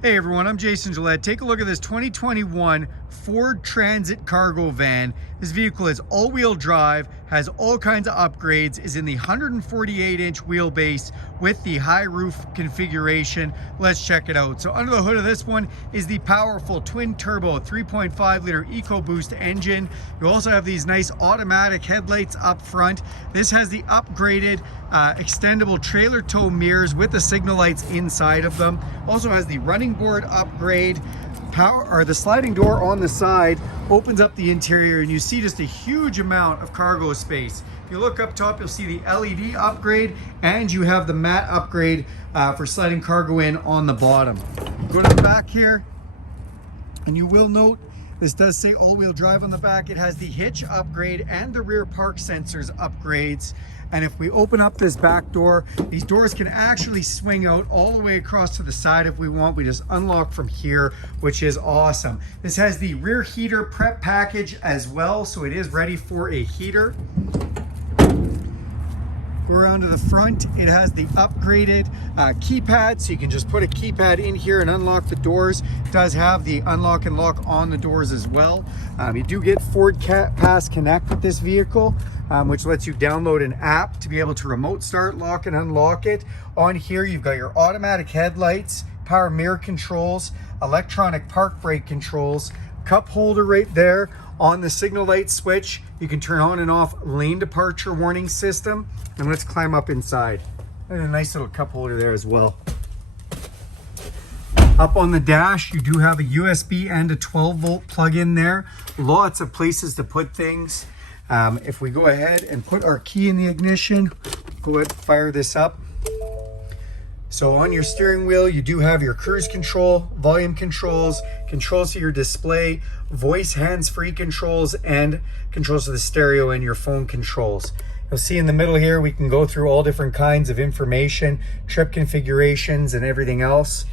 Hey everyone, I'm Jason Gillette. Take a look at this 2021 Ford Transit cargo van. This vehicle is all-wheel drive, has all kinds of upgrades, is in the 148-inch wheelbase with the high roof configuration. Let's check it out. So under the hood of this one is the powerful twin-turbo 3.5-liter EcoBoost engine. You also have these nice automatic headlights up front. This has the upgraded extendable trailer tow mirrors with the signal lights inside of them. Also has the running board upgrade. The sliding door on the side opens up the interior and you see just a huge amount of cargo space. If you look up top, you'll see the LED upgrade and you have the mat upgrade for sliding cargo in on the bottom. Go to the back here and you will note this does say all-wheel drive on the back. It has the hitch upgrade and the rear park sensors upgrades. And if we open up this back door, these doors can actually swing out all the way across to the side if we want. We just unlock from here, which is awesome. This has the rear heater prep package as well, so it is ready for a heater. Go around to the front, it has the upgraded keypad, so you can just put a keypad in here and unlock the doors. It does have the unlock and lock on the doors as well. You do get Ford Pass Connect with this vehicle, which lets you download an app to be able to remote start, lock and unlock it. On here you've got your automatic headlights, power mirror controls, electronic park brake controls, cup holder right there. On the signal light switch, you can turn on and off lane departure warning system. And let's climb up inside. And a nice little cup holder there as well. Up on the dash, you do have a USB and a 12-volt plug-in there. Lots of places to put things. If we go ahead and put our key in the ignition, go ahead and fire this up. So on your steering wheel, you do have your cruise control, volume controls, controls to your display, voice hands-free controls, and controls to the stereo and your phone controls. You'll see in the middle here, we can go through all different kinds of information, trip configurations, and everything else.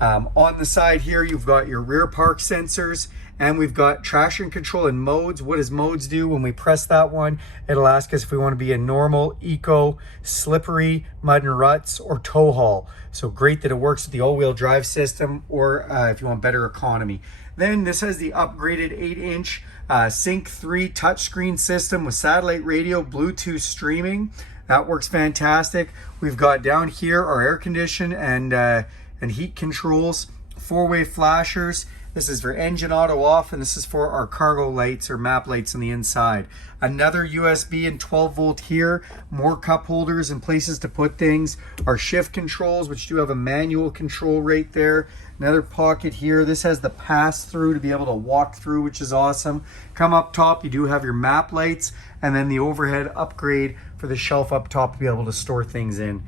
On the side here, you've got your rear park sensors, and we've got traction control and modes. What does modes do? When we press that one, it'll ask us if we want to be in normal, eco, slippery, mud and ruts, or tow haul. So great that it works with the all-wheel drive system, or if you want better economy. Then this has the upgraded 8-inch Sync 3 touchscreen system with satellite radio, Bluetooth streaming. That works fantastic. We've got down here our air condition and heat controls, 4-way flashers. This is for engine auto off, and this is for our cargo lights or map lights on the inside. Another USB and 12-volt here, more cup holders and places to put things. Our shift controls, which do have a manual control right there. Another pocket here. This has the pass-through to be able to walk through, which is awesome. Come up top, you do have your map lights, and then the overhead upgrade for the shelf up top to be able to store things in.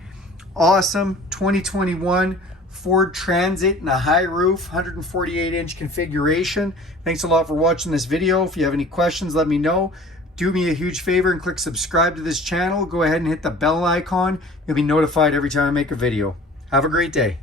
Awesome 2021 Ford Transit in a high roof, 148-inch configuration. Thanks a lot for watching this video. If you have any questions, let me know. Do me a huge favor and click subscribe to this channel. Go ahead and hit the bell icon. You'll be notified every time I make a video. Have a great day.